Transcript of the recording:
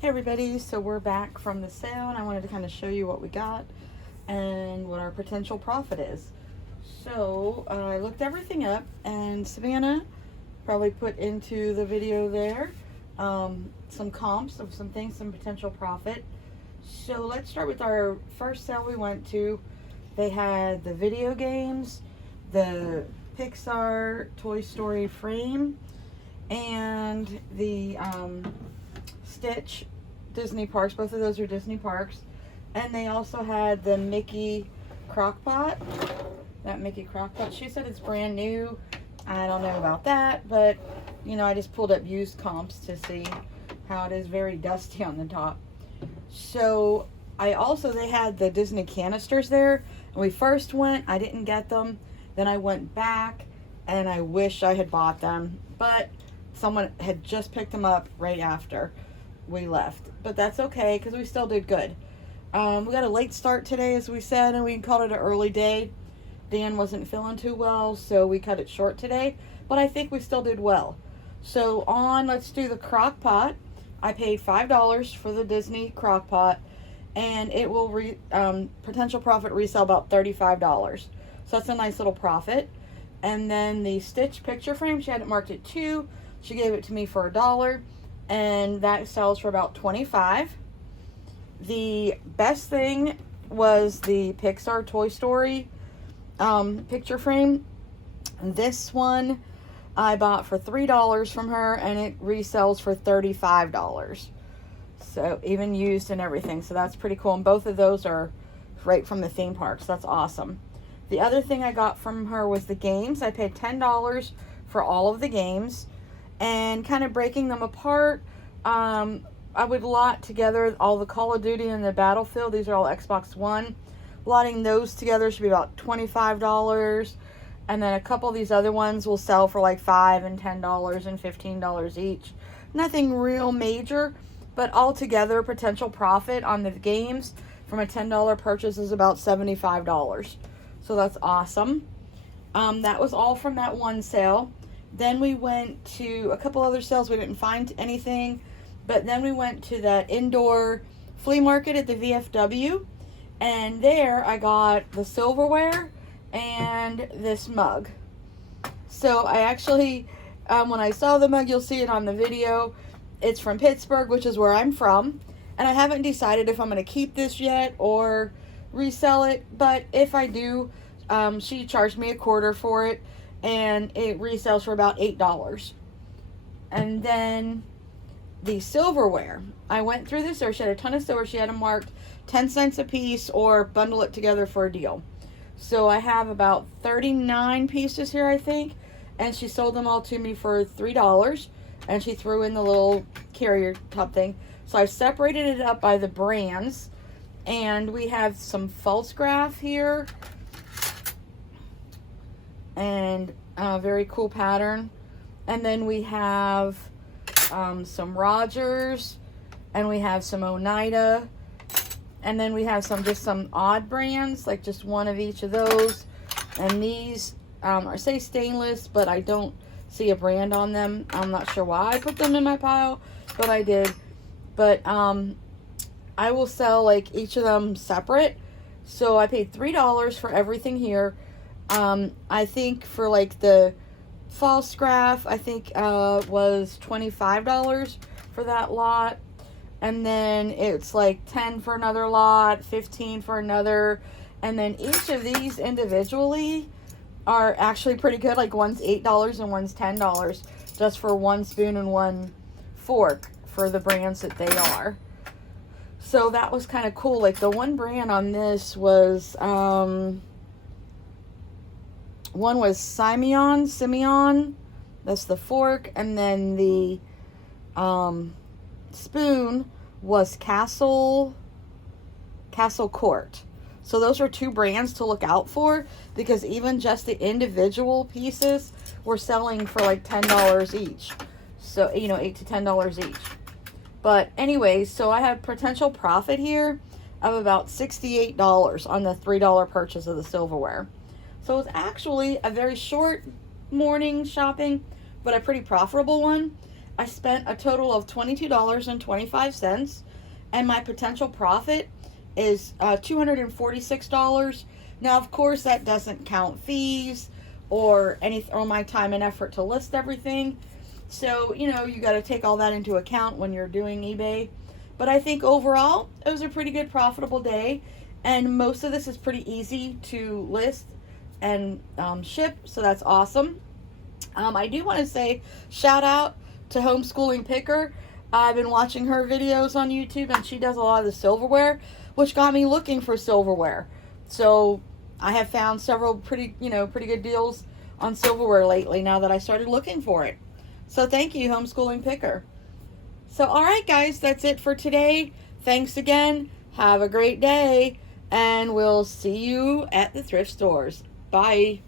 Hey everybody, so we're back from the sale and I wanted to kind of show you what we got and what our potential profit is. So I looked everything up and Savannah probably put into the video there some comps of some things, some potential profit. So let's start with our first sale we went to. They had the video games, the Pixar Toy Story frame, and the Stitch Disney parks. Both of those are Disney parks. And they also had the Mickey crockpot. That Mickey crockpot. She said it's brand new. I don't know about that, but you know, I just pulled up used comps to see how it is. Very dusty on the top. So they had the Disney canisters there. When we first went, I didn't get them. Then I went back and I wish I had bought them, but someone had just picked them up right after we left. But that's okay because we still did good. We got a late start today, as we said, and we called it an early day. Dan wasn't feeling too well, so we cut it short today, but I think we still did well. So let's do the crock pot. I paid $5 for the Disney crock pot, and it will potential profit resell about $35. So that's a nice little profit. And then the Stitch picture frame, she had it marked at $2. She gave it to me for $1, and that sells for about $25. The best thing was the Pixar Toy Story picture frame. This one I bought for $3 from her, and it resells for $35. So even used and everything. So that's pretty cool. And both of those are right from the theme parks. That's awesome. The other thing I got from her was the games. I paid $10 for all of the games, and kind of breaking them apart. I would lot together all the Call of Duty and the Battlefield. These are all Xbox One. Lotting those together should be about $25. And then a couple of these other ones will sell for like $5 and $10 and $15 each. Nothing real major, but altogether potential profit on the games from a $10 purchase is about $75. So that's awesome. That was all from that one sale. Then we went to a couple other sales. We didn't find anything. But then we went to that indoor flea market at the VFW. And there I got the silverware and this mug. So I actually, when I saw the mug, you'll see it on the video. It's from Pittsburgh, which is where I'm from. And I haven't decided if I'm going to keep this yet or resell it. But if I do, she charged me $0.25 for it. And it resells for about $8. And then the silverware. I went through this store. She had a ton of silver. She had them marked 10 cents a piece or bundle it together for a deal. So I have about 39 pieces here, I think. And she sold them all to me for $3. And she threw in the little carrier top thing. So I've separated it up by the brands. And we have some false graph here. And a very cool pattern. And then we have some Rogers, and we have some Oneida, and then we have some odd brands, like just one of each of those. And these say stainless, but I don't see a brand on them. I'm not sure why I put them in my pile, but I did. But I will sell like each of them separate. So I paid $3 for everything here. I think for like the false graph, I think was $25 for that lot. And then it's like $10 for another lot, $15 for another. And then each of these individually are actually pretty good. Like one's $8 and one's $10 just for one spoon and one fork for the brands that they are. So that was kind of cool. Like the one brand on this was one was Simeon, that's the fork, and then the spoon was Castle Court. So those are two brands to look out for, because even just the individual pieces were selling for like $10 each. So, you know, $8 to $10 each. But anyways, so I had potential profit here of about $68 on the $3 purchase of the silverware. So it was actually a very short morning shopping, but a pretty profitable one. I spent a total of $22.25, and my potential profit is $246. Now, of course, that doesn't count fees or my time and effort to list everything. So, you know, you got to take all that into account when you're doing eBay. But I think overall, it was a pretty good profitable day, and most of this is pretty easy to list and ship, so that's awesome. I do want to say shout out to Homeschooling Picker. I've been watching her videos on YouTube, and she does a lot of the silverware, which got me looking for silverware. So I have found several pretty good deals on silverware lately now that I started looking for it. So thank you, Homeschooling Picker. So all right, guys, that's it for today. Thanks again. Have a great day, and we'll see you at the thrift stores. Bye.